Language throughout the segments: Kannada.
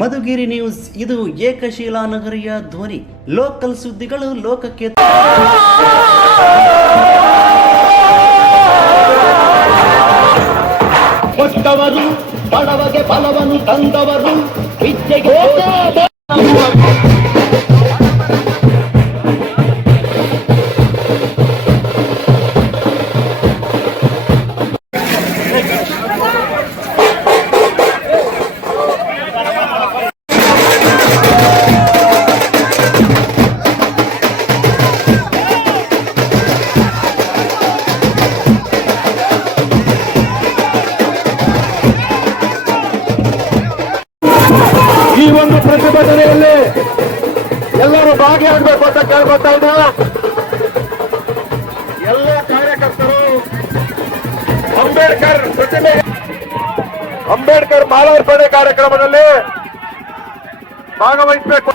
ಮಧುಗಿರಿ ನ್ಯೂಸ್, ಇದು ಏಕಶೀಲಾ ನಗರಿಯ ಧ್ವನಿ. ಲೋಕಲ್ ಸುದ್ದಿಗಳು ಲೋಕಕ್ಕೆ. ಕೊಟ್ಟವರು ಬಡವಗೆ ಬಲವನ್ನು ತಂದವರು ವಿದ್ಯೆಗೆ ಈ ಒಂದು ಪ್ರತಿಭಟನೆಯಲ್ಲಿ ಎಲ್ಲರೂ ಭಾಗಿಯಾಗಬೇಕು ಅಂತ ಕೇಳ್ಕೊತಾ ಇದ್ದಾರೆ. ಎಲ್ಲ ಕಾರ್ಯಕರ್ತರು ಅಂಬೇಡ್ಕರ್ ಮಾಲಾರ್ಪಣೆ ಕಾರ್ಯಕ್ರಮದಲ್ಲಿ ಭಾಗವಹಿಸಬೇಕು.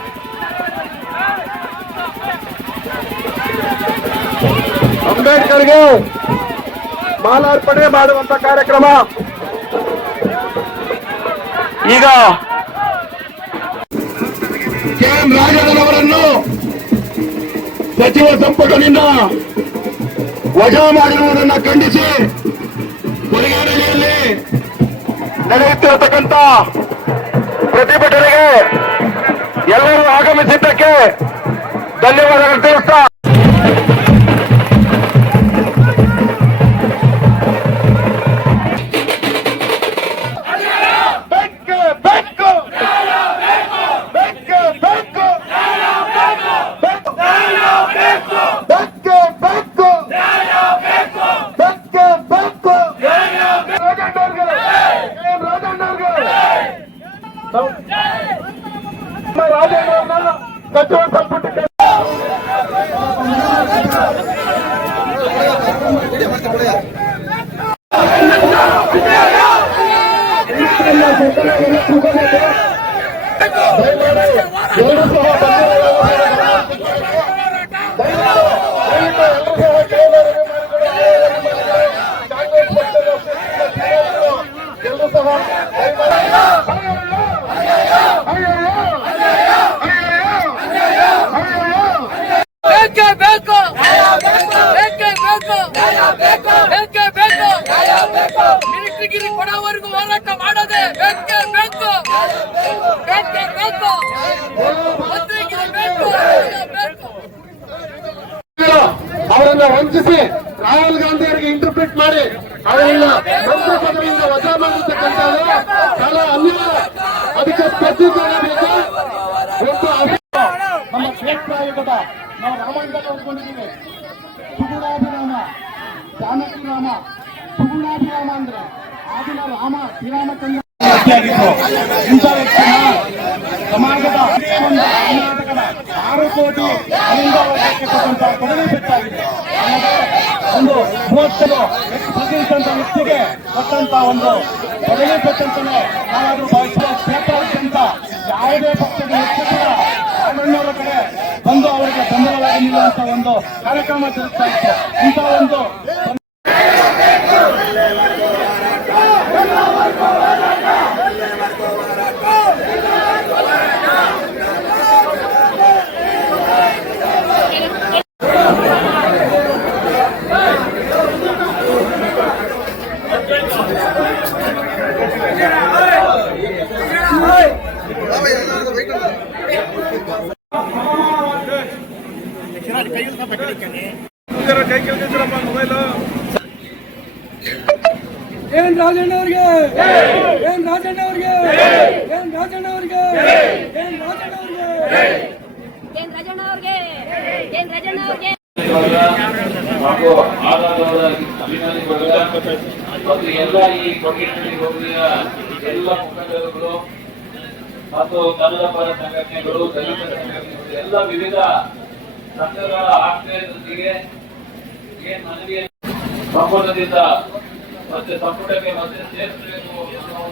ಅಂಬೇಡ್ಕರ್ಗೆ ಮಾಲಾರ್ಪಣೆ ಮಾಡುವಂತ ಕಾರ್ಯಕ್ರಮ ಈಗ ಕೆಎಂ ರಾಜಣ್ಣನವರನ್ನು ಸಚಿವ ಸಂಪುಟದಿಂದ ವಜಾ ಮಾಡಿರುವುದನ್ನು ಖಂಡಿಸಿ ಕೊರಗೇರಳಿಯಲ್ಲಿ ನಡೆಯುತ್ತಿರತಕ್ಕಂಥ ಪ್ರತಿಭಟನೆಗೆ ಎಲ್ಲರೂ ಆಗಮಿಸಿದ್ದಕ್ಕೆ ಧನ್ಯವಾದಗಳು ತಿಳಿಸ್ತಾ ರಾಜೇಂದ್ರನ ಸಚಿವ ಸಂಪುಟಕ್ಕೆ ಮಿಲಿಟರಿಗಿರಿ ಕೊಡೋವರೆಗೂ ಹೋರಾಟ ಮಾಡೋದೇ ಬೇಕು. ಅವರನ್ನ ವಂಚಿಸಿ ರಾಹುಲ್ ಗಾಂಧಿ ಅವರಿಗೆ ಇಂಟರ್ಪ್ರಿಟ್ ಮಾಡಿ ಅವರನ್ನ ಮಂತ್ರಿ ಪದವಿಯಿಂದ ವಜಾ ಮಾಡಿರ್ತಕ್ಕಂಥ ಕಾಲ ಅನ್ಯಾಯ. ಅದಕ್ಕೆ ಸ್ಪರ್ಧಿಸಬೇಕು. ನಮ್ಮ ಕ್ಷೇತ್ರ ಆಯೋಗದ ನಾವು ರಾಮಾಯಣ ಅಂದ್ಕೊಂಡಿದ್ದೀವಿ. ಸುಗುಣಾಭಿರಾಮ, ಜಾನಕಿರಾಮ. ಸುಗುಣಾಭಿರಾಮ ಅಂದ್ರೆ ಆಗಿನ ರಾಮ ಶ್ರೀರಾಮಚಂದ್ರ ಇಂಥ ವ್ಯಕ್ತಿನ ಸಮಾಜದ ಕರ್ನಾಟಕದ 6 ಕೋಟಿ ಅಲಿಂಗಕ್ಕೆ ಕೊಟ್ಟಂತಹ ಕೊಡುಗೆ ಹೆಚ್ಚಾಗಿದೆ. ಒಂದು 30 ಪ್ರತಿನಿಧಿಸಿದಂತ ವ್ಯಕ್ತಿಗೆ ಕೊಟ್ಟಂತ ಒಂದು ಕೊಡುಗೆ ಕೊಟ್ಟಂತಾನೆ ನಾವಾದ್ರೂ ಭಾವಿಸುವ ಕ್ಷೇತ್ರಾದ್ಯಂತ ಯಾವುದೇ ಪಕ್ಷದ ವ್ಯಕ್ತಿ ಕೂಡ ರಾಮಣ್ಣವರ ಕಡೆ ಬಂದು ಅವರಿಗೆ ಬೆಂಬಲವಾಗಿ ನಿಲ್ಲುವಂತ ಒಂದು ಕಾರ್ಯಕ್ರಮ ಜರುಗ್ತಾ ಇತ್ತು. ಇಂಥ ಒಂದು ಏನ್ ರಾಜಣ್ಣವ್ರಿಗೆ ಹಾಗೂ ಆಧಾರವಾದ ಅಭಿಮಾನಿ ವರ್ಗ ಮತ್ತು ಎಲ್ಲ ಈ ಕೊಟ್ಟಿನಲ್ಲಿ ಹೋಗಿಯ ಎಲ್ಲ ಮುಖಂಡರುಗಳು ಮತ್ತು ಕನ್ನಡ ಪರ ಸಂಘಟನೆಗಳು, ದಲಿತ ಸಂಘಟನೆಗಳು, ಎಲ್ಲ ವಿವಿಧ ಸಂಘಗಳ ಆಶ್ರಯದೊಂದಿಗೆ ಏನ್ ಮನವಿಯನ್ನು ಸಂಪುಟದಿಂದ ಮತ್ತೆ ಸಂಪುಟಕ್ಕೆ ಮತ್ತೆ ಸೇರಿಸಬೇಕು.